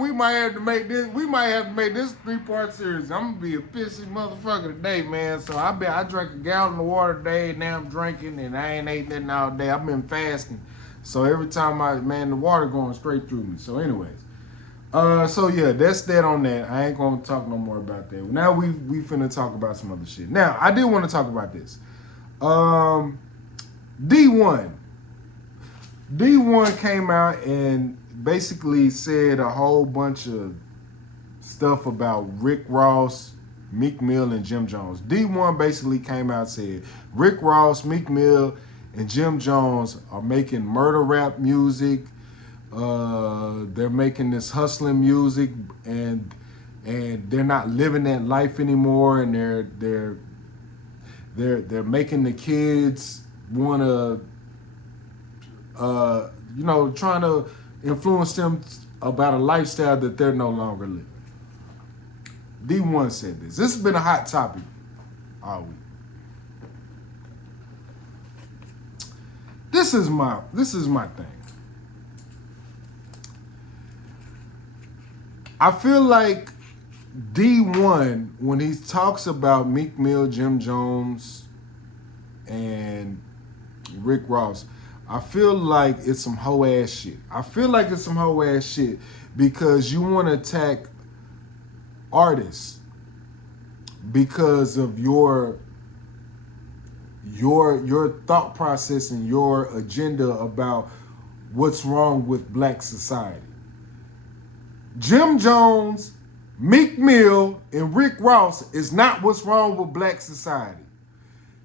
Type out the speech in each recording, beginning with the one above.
We might have to make this. We might have to make this 3-part series. I'm gonna be a pissy motherfucker today, man. So I drank a gallon of water today. Now I'm drinking, and I ain't ate nothing all day. I've been fasting, so every time the water going straight through me. So, anyways, so yeah, that's that on that. I ain't gonna talk no more about that. Now we finna talk about some other shit. Now I did want to talk about this. D1. D1 came out and basically said a whole bunch of stuff about Rick Ross, Meek Mill, and Jim Jones. D1 basically came out and said Rick Ross, Meek Mill, and Jim Jones are making murder rap music. They're making this hustling music, and they're not living that life anymore, and they're making the kids want to trying to influence them about a lifestyle that they're no longer living. D1 said this. This has been a hot topic all week. This is my thing. I feel like D1, when he talks about Meek Mill, Jim Jones, and Rick Ross, I feel like it's some hoe ass shit. I feel like it's some hoe ass shit because you want to attack artists because of your thought process and your agenda about what's wrong with black society. Jim Jones, Meek Mill, and Rick Ross is not what's wrong with black society.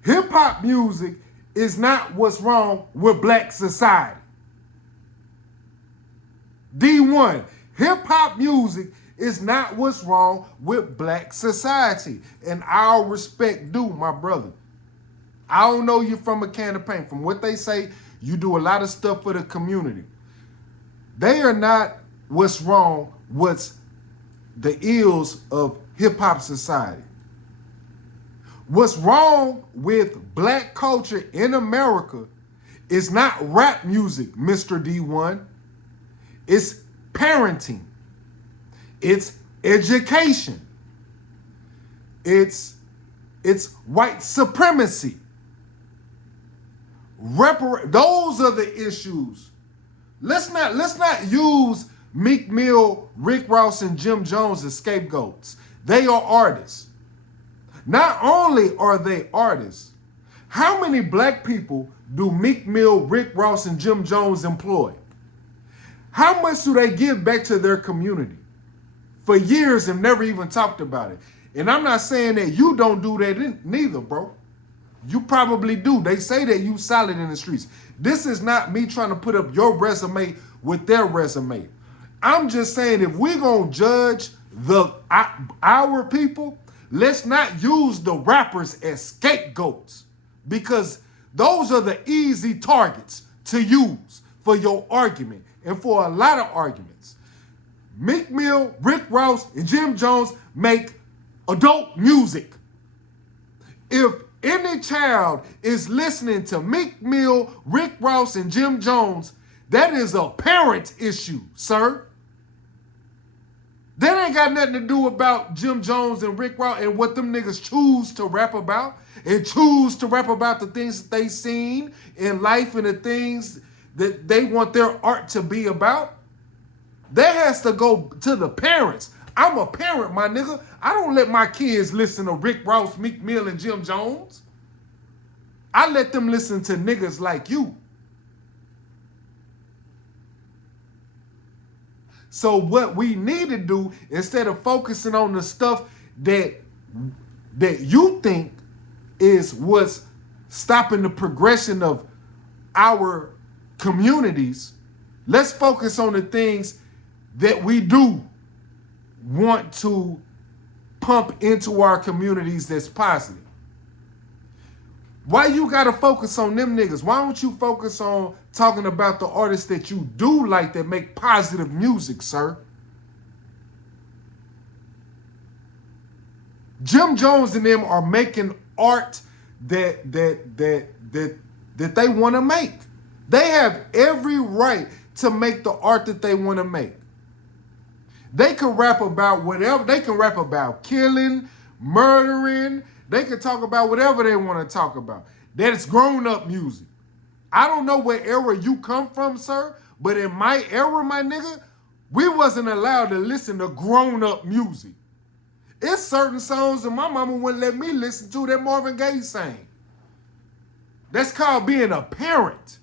Hip hop music is not what's wrong with black society. D1, hip hop music is not what's wrong with black society. And I'll respect due, my brother. I don't know you from a can of paint. From what they say, you do a lot of stuff for the community. They are not what's wrong, what's the ills of hip hop society. What's wrong with black culture in America is not rap music, Mr. D1. It's parenting. It's education. It's white supremacy. Those are the issues. Let's not use Meek Mill, Rick Ross, and Jim Jones as scapegoats. They are artists. Not only are they artists, how many black people do Meek Mill, Rick Ross, and Jim Jones employ? How much do they give back to their community? For years and never even talked about it. And I'm not saying that you don't do that neither, bro. You probably do. They say that you solid in the streets. This is not me trying to put up your resume with their resume. I'm just saying if we're going to judge our people, let's not use the rappers as scapegoats because those are the easy targets to use for your argument and for a lot of arguments. Meek Mill, Rick Ross, and Jim Jones make adult music. If any child is listening to Meek Mill, Rick Ross, and Jim Jones, that is a parent issue, sir. That ain't got nothing to do about Jim Jones and Rick Ross and what them niggas choose to rap about and choose to rap about the things that they seen in life and the things that they want their art to be about. That has to go to the parents. I'm a parent, my nigga. I don't let my kids listen to Rick Ross, Meek Mill, and Jim Jones. I let them listen to niggas like you. So what we need to do, instead of focusing on the stuff that you think is what's stopping the progression of our communities, let's focus on the things that we do want to pump into our communities that's positive. Why you gotta focus on them niggas? Why don't you focus on talking about the artists that you do like that make positive music, sir? Jim Jones and them are making art that they want to make. They have every right to make the art that they want to make. They can rap about whatever. They can rap about killing, murdering. They can talk about whatever they want to talk about. That is grown-up music. I don't know what era you come from, sir, but in my era, my nigga, we wasn't allowed to listen to grown-up music. It's certain songs that my mama wouldn't let me listen to that Marvin Gaye sang. That's called being a parent.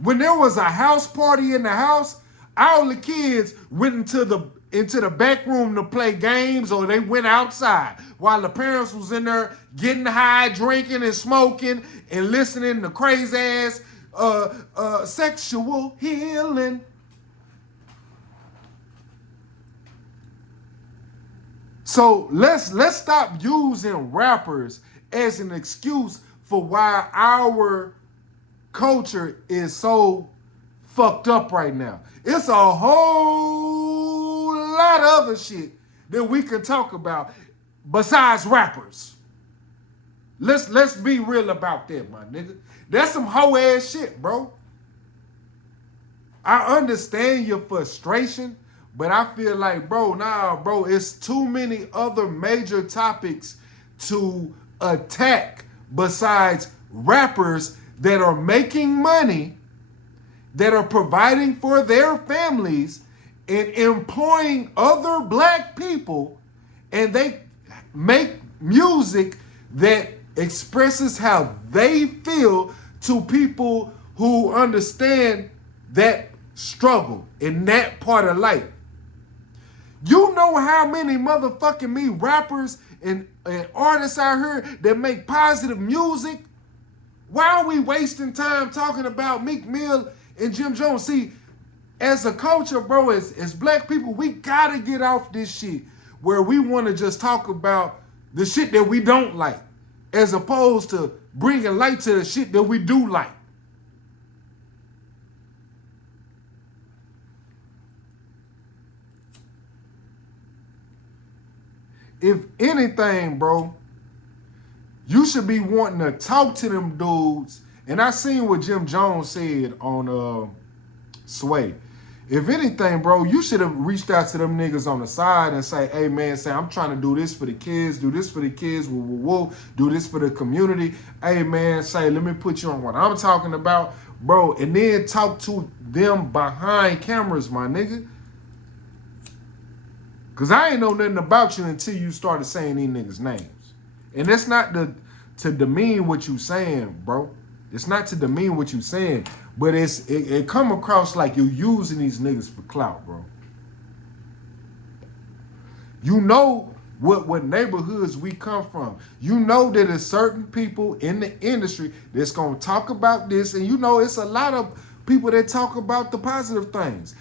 When there was a house party in the house, all the kids went into the back room to play games, or they went outside while the parents was in there getting high, drinking and smoking and listening to crazy ass sexual healing. So let's stop using rappers as an excuse for why our culture is so fucked up right now. It's a whole lot of other shit that we can talk about besides rappers. Let's be real about that, my nigga. That's some hoe ass shit, bro. I understand your frustration, but I feel like, bro, it's too many other major topics to attack besides rappers that are making money, that are providing for their families and employing other black people, and they make music that expresses how they feel to people who understand that struggle in that part of life. You know how many motherfucking rappers and artists out here that make positive music? Why are we wasting time talking about Meek Mill and Jim Jones? See, as a culture, bro, as black people, we gotta get off this shit where we want to just talk about the shit that we don't like, as opposed to bringing light to the shit that we do like. If anything, bro, you should be wanting to talk to them dudes. And I seen what Jim Jones said on Sway. If anything, bro, you should have reached out to them niggas on the side and say, hey, man, I'm trying to do this for the kids, do this for the kids, do this for the community. Hey, man, let me put you on what I'm talking about, bro. And then talk to them behind cameras, my nigga. Because I ain't know nothing about you until you started saying these niggas' names. And that's not to demean what you saying, bro. It's not to demean what you saying, but it come across like you're using these niggas for clout, bro. You know what neighborhoods we come from. You know that there's certain people in the industry that's gonna talk about this, and you know it's a lot of people that talk about the positive things.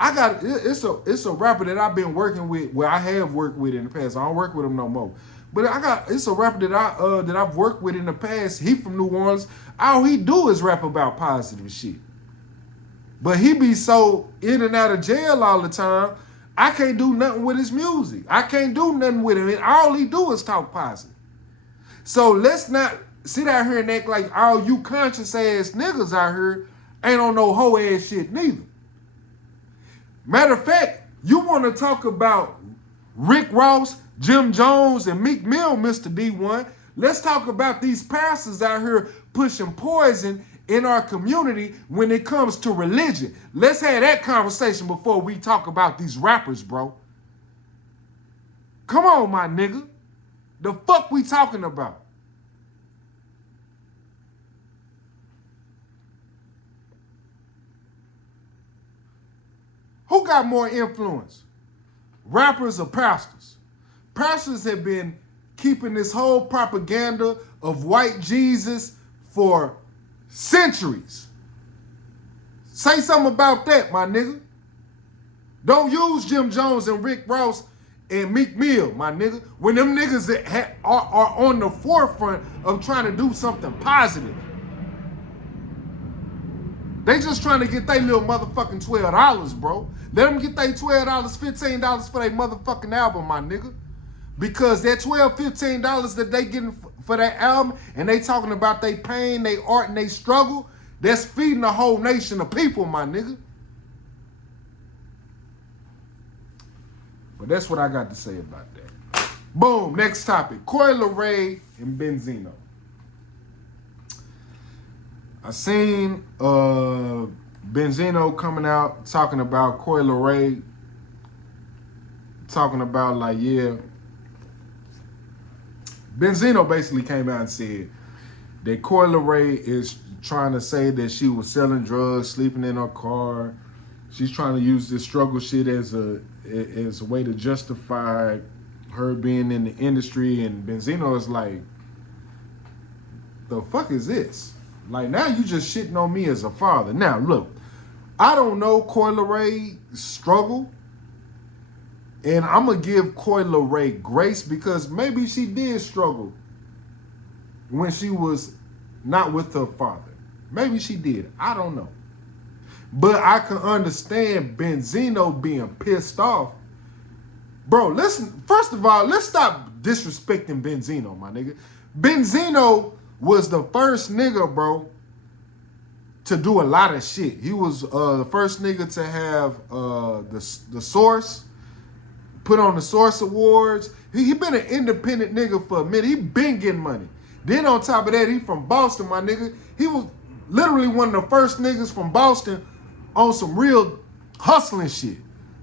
It's a rapper that I've been working with, well, I have worked with in the past. I don't work with him no more. But it's a rapper that I've worked with in the past. He from New Orleans. All he do is rap about positive shit. But he be so in and out of jail all the time, I can't do nothing with his music. I can't do nothing with him. And all he do is talk positive. So let's not sit out here and act like all you conscious ass niggas out here ain't on no hoe ass shit neither. Matter of fact, you want to talk about Rick Ross, Jim Jones, and Meek Mill, Mr. D1. Let's talk about these pastors out here pushing poison in our community when it comes to religion. Let's have that conversation before we talk about these rappers, bro. Come on, my nigga. The fuck we talking about? Who got more influence? Rappers or pastors? Pastors have been keeping this whole propaganda of white Jesus for centuries. Say something about that, my nigga. Don't use Jim Jones and Rick Ross and Meek Mill, my nigga, when them niggas are on the forefront of trying to do something positive. They just trying to get their little motherfucking $12, bro. Let them get their $12, $15 for their motherfucking album, my nigga. Because that $12, $15 that they getting for that album, and they talking about their pain, their art, and their struggle, that's feeding a whole nation of people, my nigga. But that's what I got to say about that. Boom, next topic. Coi Leray and Benzino. I seen Benzino coming out talking about Coi Leray, talking about like, yeah. Benzino basically came out and said that Coi Leray is trying to say that she was selling drugs, sleeping in her car. She's trying to use this struggle shit as a way to justify her being in the industry. And Benzino is like, the fuck is this? Like, now you just shitting on me as a father. Now, look, I don't know Coi Leray's struggle. And I'm going to give Coi Leray grace because maybe she did struggle when she was not with her father. Maybe she did. I don't know. But I can understand Benzino being pissed off. Bro, listen, first of all, let's stop disrespecting Benzino, my nigga. Benzino was the first nigga, bro, to do a lot of shit. He was the first nigga to have the Source, put on the Source Awards. He been an independent nigga for a minute. He been getting money. Then on top of that, he from Boston, my nigga. He was literally one of the first niggas from Boston on some real hustling shit.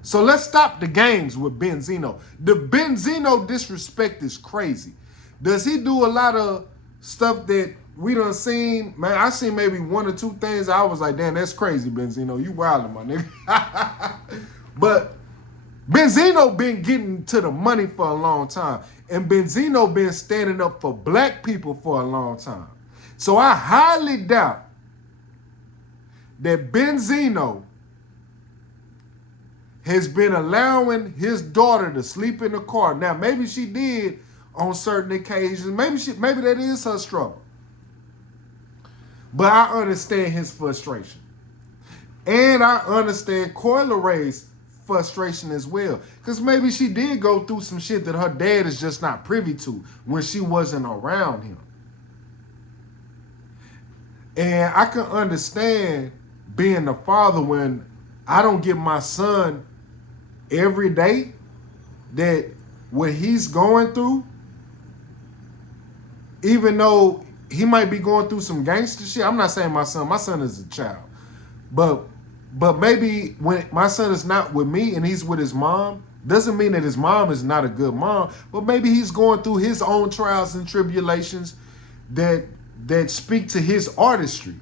So let's stop the games with Benzino. The Benzino disrespect is crazy. Does he do a lot of stuff that we done seen? Man, I seen maybe one or two things. I was like, damn, that's crazy, Benzino. You wildin', my nigga. But Benzino been getting to the money for a long time. And Benzino been standing up for black people for a long time. So I highly doubt that Benzino has been allowing his daughter to sleep in the car. Now, maybe she did on certain occasions. Maybe that is her struggle. But I understand his frustration. And I understand Coi Leray's frustration as well. Because maybe she did go through some shit that her dad is just not privy to when she wasn't around him. And I can understand being a father when I don't get my son every day that what he's going through, even though he might be going through some gangster shit. I'm not saying my son is a child. But maybe when my son is not with me and he's with his mom, doesn't mean that his mom is not a good mom, but maybe he's going through his own trials and tribulations that speak to his artistry.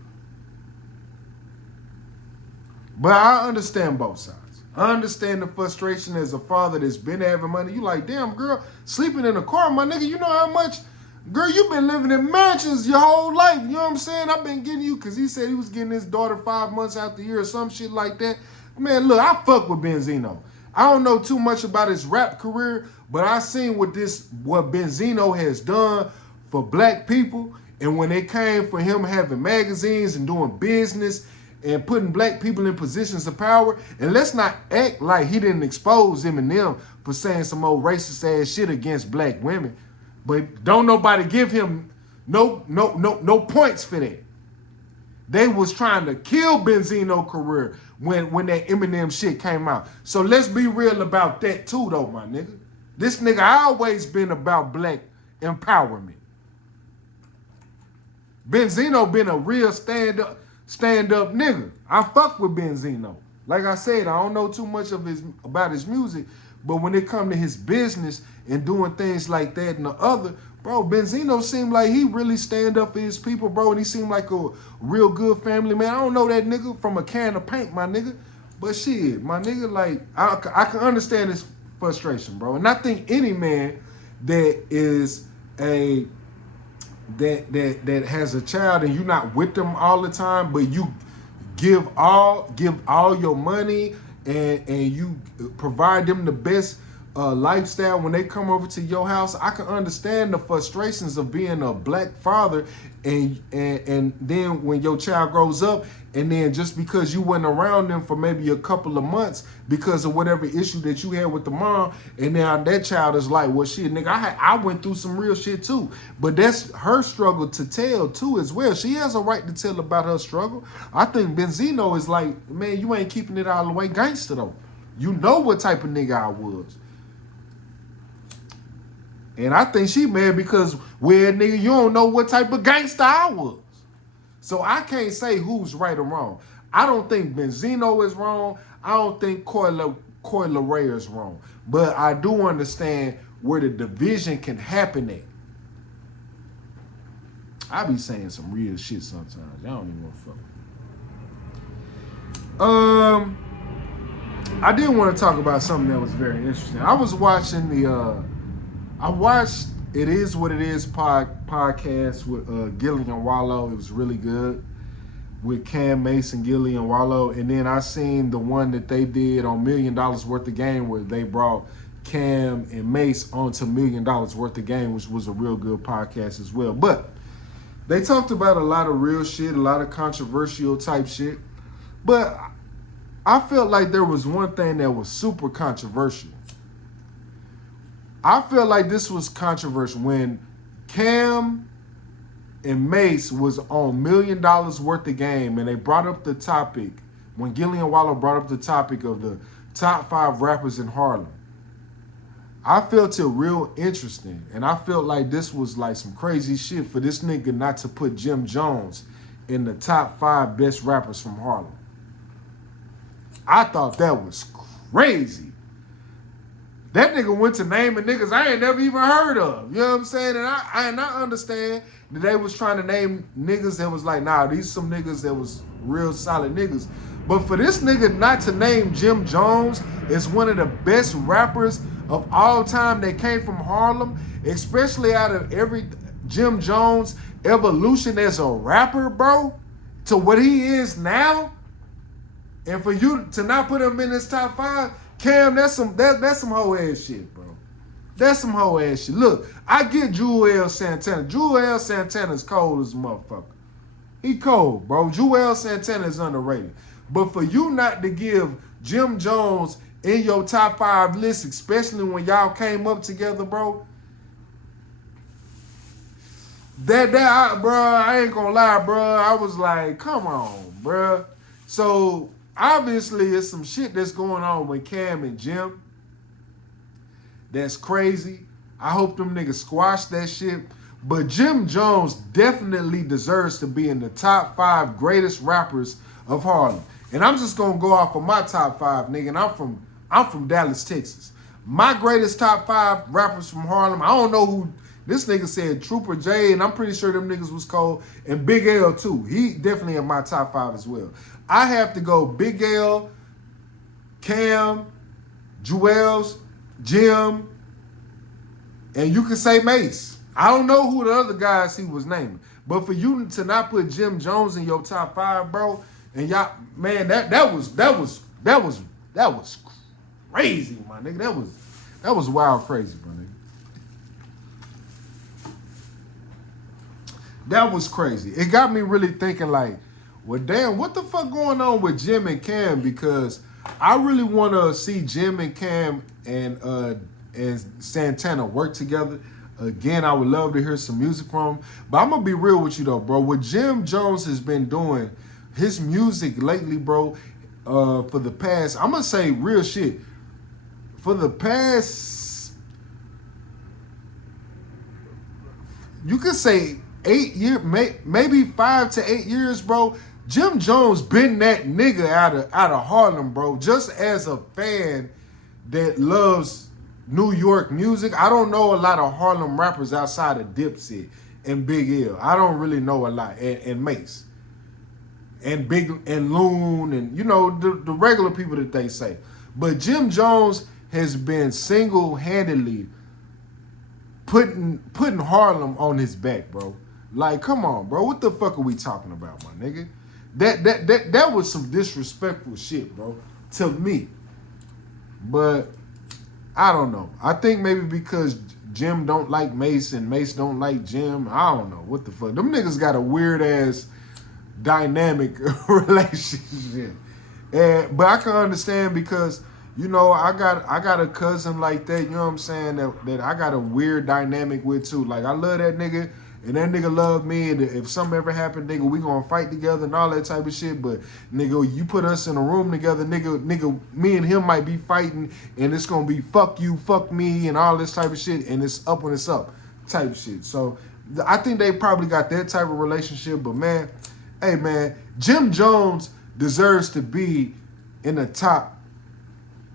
But I understand both sides. I understand the frustration as a father that's been having money. You like, damn, girl, sleeping in a car, my nigga, you know how much? Girl, you been living in mansions your whole life. You know what I'm saying? I've been getting you, because he said he was getting his daughter 5 months out the year or some shit like that. Man, look, I fuck with Benzino. I don't know too much about his rap career, but I seen what Benzino has done for black people. And when it came for him having magazines and doing business and putting black people in positions of power, and let's not act like he didn't expose Eminem for saying some old racist ass shit against black women. But don't nobody give him no points for that. They was trying to kill Benzino's career when that Eminem shit came out. So let's be real about that too, though, my nigga. This nigga always been about black empowerment. Benzino been a real stand-up nigga. I fuck with Benzino. Like I said, I don't know too much about his music, but when it come to his business and doing things like that and the other, bro, Benzino seemed like he really stand up for his people, bro, and he seemed like a real good family man. I don't know that nigga from a can of paint, my nigga, but shit, my nigga, like, I can understand his frustration, bro, and I think any man that is that has a child and you're not with them all the time, but you give all your money and you provide them the best lifestyle when they come over to your house, I can understand the frustrations of being a black father, and then when your child grows up, and then just because you went around them for maybe a couple of months because of whatever issue that you had with the mom, and now that child is like, well, shit, nigga, I went through some real shit too. But that's her struggle to tell too as well. She has a right to tell about her struggle. I think Benzino is like, man, you ain't keeping it all the way gangster though. You know what type of nigga I was. And I think she mad because, well, nigga, you don't know what type of gangster I was. So I can't say who's right or wrong. I don't think Benzino is wrong. I don't think Coy Leray is wrong. But I do understand where the division can happen at. I be saying some real shit sometimes. Y'all don't even want to fuck. I did want to talk about something that was very interesting. I was watching I watched It Is What It Is podcast with Gillian Wallow. It was really good with Cam, Mace, and Gillian Wallow. And then I seen the one that they did on $1 Million Worth of Game where they brought Cam and Mace onto $1 Million Worth of Game, which was a real good podcast as well. But they talked about a lot of real shit, a lot of controversial type shit. But I felt like there was one thing that was super controversial. I feel like this was controversial when Cam and Mace was on $1 Million Worth of Game, and they brought up the topic, when Gillian Wallow brought up the topic of the top 5 rappers in Harlem. I felt it real interesting, and I felt like this was like some crazy shit for this nigga not to put Jim Jones in the top 5 best rappers from Harlem. I thought that was crazy. That nigga went to naming niggas I ain't never even heard of. You know what I'm saying? And I understand that they was trying to name niggas that was like, nah, these some niggas that was real solid niggas. But for this nigga not to name Jim Jones as one of the best rappers of all time that came from Harlem, especially out of every Jim Jones evolution as a rapper, bro, to what he is now, and for you to not put him in this top 5, Cam, that's some hoe ass shit, bro. That's some hoe ass shit. Look, I get Joel Santana. Joel Santana's cold as a motherfucker. He cold, bro. Joel Santana is underrated. But for you not to give Jim Jones in your top 5 list, especially when y'all came up together, bro, bro, I ain't gonna lie, bro. I was like, come on, bro. So obviously, it's some shit that's going on with Cam and Jim. That's crazy. I hope them niggas squash that shit. But Jim Jones definitely deserves to be in the top 5 greatest rappers of Harlem. And I'm just gonna go off of my top 5, nigga. And I'm from Dallas, Texas. My greatest top 5 rappers from Harlem. I don't know who. This nigga said Trooper J, and I'm pretty sure them niggas was cold. And Big L too. He definitely in my top 5 as well. I have to go Big L, Cam, Jewels, Jim, and you can say Mace. I don't know who the other guys he was naming. But for you to not put Jim Jones in your top 5, bro, and y'all, man, that was crazy, my nigga. That was wild crazy, my nigga. That was crazy. It got me really thinking like, well, damn, what the fuck going on with Jim and Cam? Because I really want to see Jim and Cam and Santana work together. Again, I would love to hear some music from him. But I'm going to be real with you, though, bro. What Jim Jones has been doing, his music lately, bro, for the past, I'm going to say real shit. For the past, you could say 8 years, maybe 5 to 8 years, bro. Jim Jones been that nigga out of Harlem, bro. Just as a fan that loves New York music, I don't know a lot of Harlem rappers outside of Dipset and Big L. I don't really know a lot, and Mace and Big and Loon and you know the regular people that they say. But Jim Jones has been single-handedly putting Harlem on his back, bro. Like, come on, bro. What the fuck are we talking about, my nigga? That was some disrespectful shit, bro, to me. But I don't know. I think maybe because Jim don't like Mace and Mace don't like Jim. I don't know what the fuck. Them niggas got a weird ass dynamic relationship. But I can understand because I got a cousin like that, you know what I'm saying, that I got a weird dynamic with too. Like I love that nigga and that nigga love me, and if something ever happened, nigga, we gonna fight together and all that type of shit. But nigga, you put us in a room together, nigga, me and him might be fighting and it's gonna be fuck you, fuck me and all this type of shit, and it's up when it's up type shit. So I think they probably got that type of relationship. But man, hey man, Jim Jones deserves to be in the top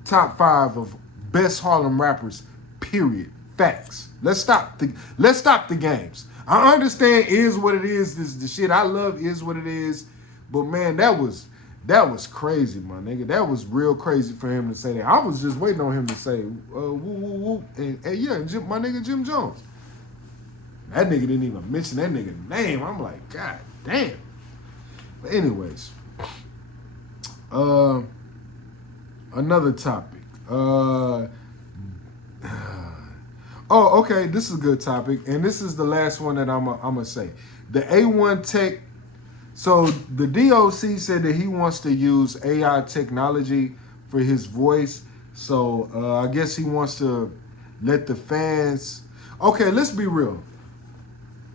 5 of best Harlem rappers, period. Facts. Let's stop the games. I understand is what it is. This the shit I love is what it is. But man, that was crazy, my nigga. That was real crazy for him to say that. I was just waiting on him to say woo woo woo and yeah, my nigga Jim Jones. That nigga didn't even mention that nigga name. I'm like, God damn. But anyways, another topic. Oh, okay. This is a good topic, and this is the last one that I'm gonna say. The A1 Tech. So the DOC said that he wants to use AI technology for his voice. So I guess he wants to let the fans. Okay, let's be real.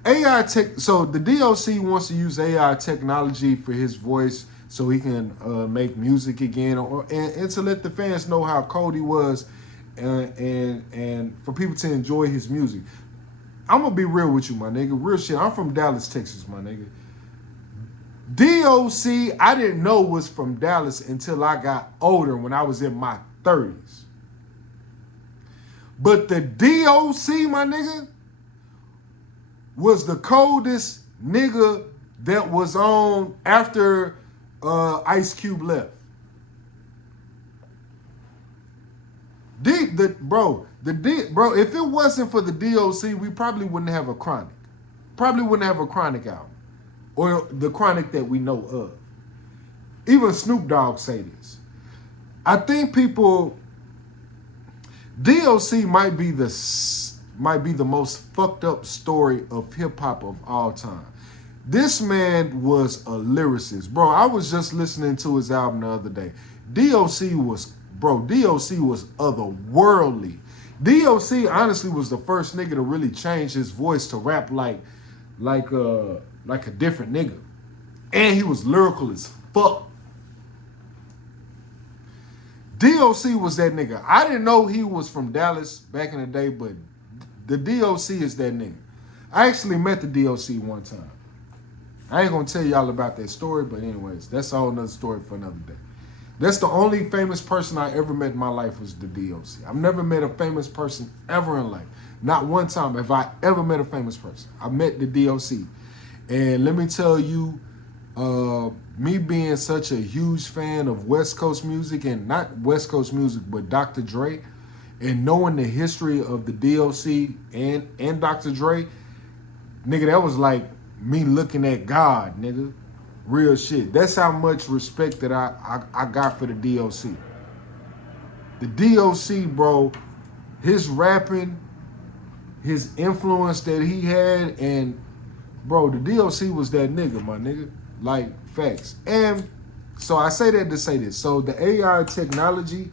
AI tech. So the DOC wants to use AI technology for his voice, so he can make music again, and to let the fans know how cold he was, and for people to enjoy his music. I'm gonna be real with you, my nigga. Real shit. I'm from Dallas, Texas, my nigga. DOC, I didn't know was from Dallas until I got older, when I was in my 30s. But the DOC, my nigga, was the coldest nigga that was on after Ice Cube left. Bro, if it wasn't for the DOC, we probably wouldn't have a Chronic. Probably wouldn't have a Chronic album. Or the Chronic that we know of. Even Snoop Dogg say this. I think DOC might be the most fucked up story of hip hop of all time. This man was a lyricist. Bro, I was just listening to his album the other day. DOC was otherworldly. DOC honestly was the first nigga to really change his voice to rap like a different nigga. And he was lyrical as fuck. DOC was that nigga. I didn't know he was from Dallas back in the day, but the DOC is that nigga. I actually met the DOC one time. I ain't gonna tell y'all about that story, but anyways, that's a whole nother story for another day. That's the only famous person I ever met in my life was the DOC. I've never met a famous person ever in life. Not one time have I ever met a famous person. I met the DOC. And let me tell you, me being such a huge fan of West Coast music, and not West Coast music, but Dr. Dre, and knowing the history of the DOC and Dr. Dre, nigga, that was like me looking at God, nigga. Real shit. That's how much respect that I got for the DOC. The DOC, bro, his rapping, his influence that he had, and bro, the DOC was that nigga, my nigga. Like, facts. And so I say that to say this. So the AI technology,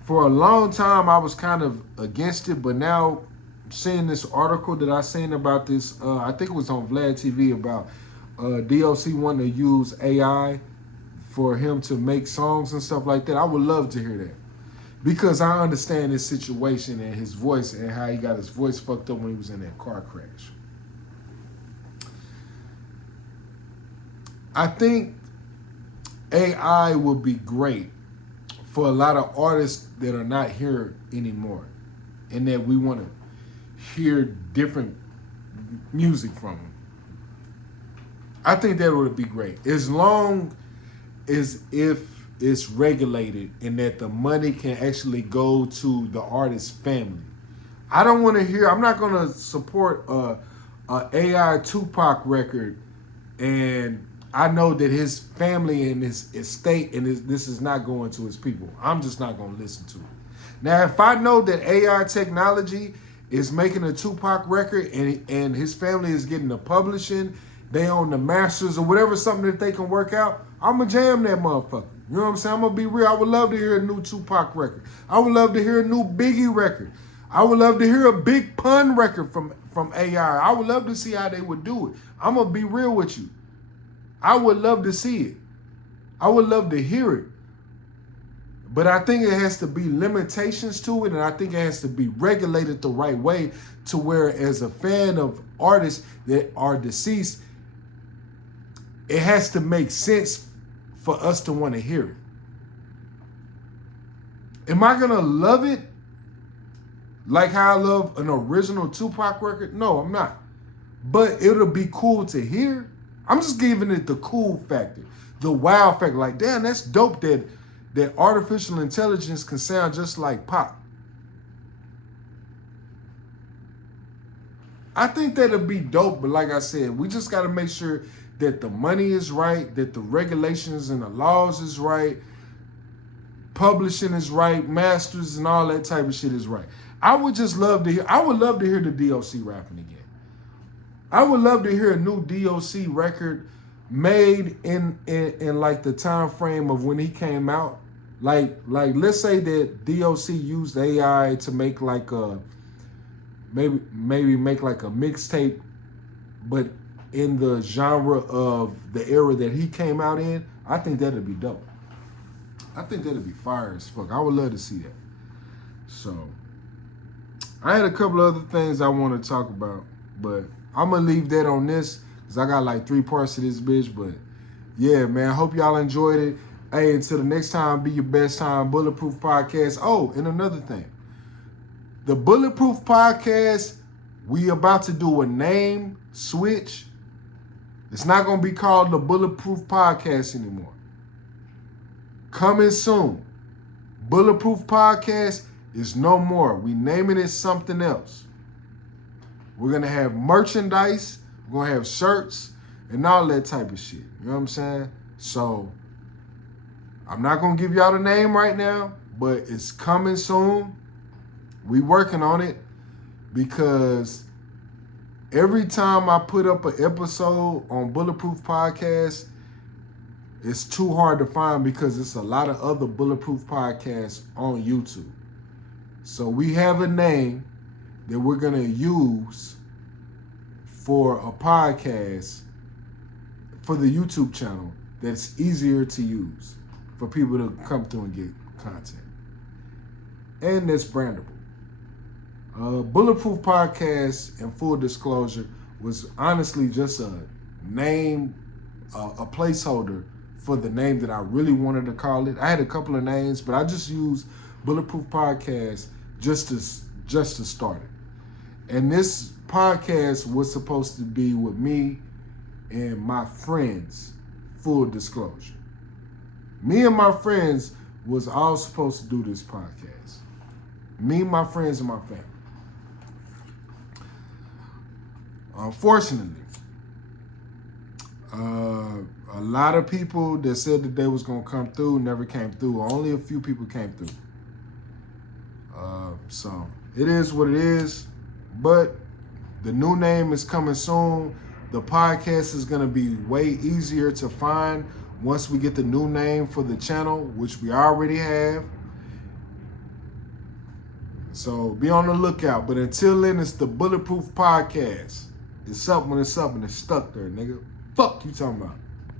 for a long time I was kind of against it, but now seeing this article that I seen about this, I think it was on Vlad TV, about DOC wanting to use AI for him to make songs and stuff like that. I would love to hear that, because I understand his situation and his voice and how he got his voice fucked up when he was in that car crash. I think AI will be great for a lot of artists that are not here anymore, and that we want to hear different music from them. I think that would be great, as long as if it's regulated and that the money can actually go to the artist's family. I don't want to hear. I'm not going to support a AI Tupac record, and I know that his family and his estate and this is not going to his people. I'm just not going to listen to it. Now, if I know that AI technology is making a Tupac record and his family is getting the publishing, they own the masters or whatever, something that they can work out, I'm going to jam that motherfucker. You know what I'm saying? I'm going to be real. I would love to hear a new Tupac record. I would love to hear a new Biggie record. I would love to hear a Big Pun record from AI. I would love to see how they would do it. I'm going to be real with you. I would love to see it. I would love to hear it. But I think it has to be limitations to it, and I think it has to be regulated the right way to where, as a fan of artists that are deceased, it has to make sense for us to want to hear it. Am I going to love it like how I love an original Tupac record? No, I'm not. But it'll be cool to hear. I'm just giving it the cool factor, the wow factor. Like, damn, that's dope that artificial intelligence can sound just like Pop. I think that'll be dope, but like I said, we just got to make sure that the money is right, that the regulations and the laws is right, publishing is right, masters and all that type of shit is right. I would love to hear the DOC rapping again. I would love to hear a new DOC record made in like the time frame of when he came out. Like let's say that DOC used AI to make like a maybe make like a mixtape, but in the genre of the era that he came out in. I think that'd be dope. I think that'd be fire as fuck. I would love to see that. So I had a couple other things I want to talk about, but I'm gonna leave that on this because I got like 3 parts to this bitch. But yeah, man, hope y'all enjoyed it. Hey, until the next time, be your best time. Bulletproof Podcast. Oh, and another thing. The Bulletproof Podcast, we about to do a name switch. It's not going to be called the Bulletproof Podcast anymore. Coming soon. Bulletproof Podcast is no more. We naming it something else. We're going to have merchandise. We're going to have shirts and all that type of shit. You know what I'm saying? So I'm not going to give y'all the name right now, but it's coming soon. We working on it because every time I put up an episode on Bulletproof Podcast, it's too hard to find because it's a lot of other Bulletproof Podcasts on YouTube. So we have a name that we're going to use for a podcast for the YouTube channel that's easier to use for people to come through and get content. And that's brandable. Bulletproof Podcast, in full disclosure, was honestly just a name, a placeholder for the name that I really wanted to call it. I had a couple of names, but I just used Bulletproof Podcast just to start it. And this podcast was supposed to be with me and my friends, full disclosure. Me and my friends was all supposed to do this podcast. Me, my friends, and my family. Unfortunately, a lot of people that said that they was going to come through never came through. Only a few people came through. So it is what it is. But the new name is coming soon. The podcast is going to be way easier to find once we get the new name for the channel, which we already have. So be on the lookout. But until then, it's the Bulletproof Podcast. It's up when it's up and it's stuck there, nigga. Fuck you talking about.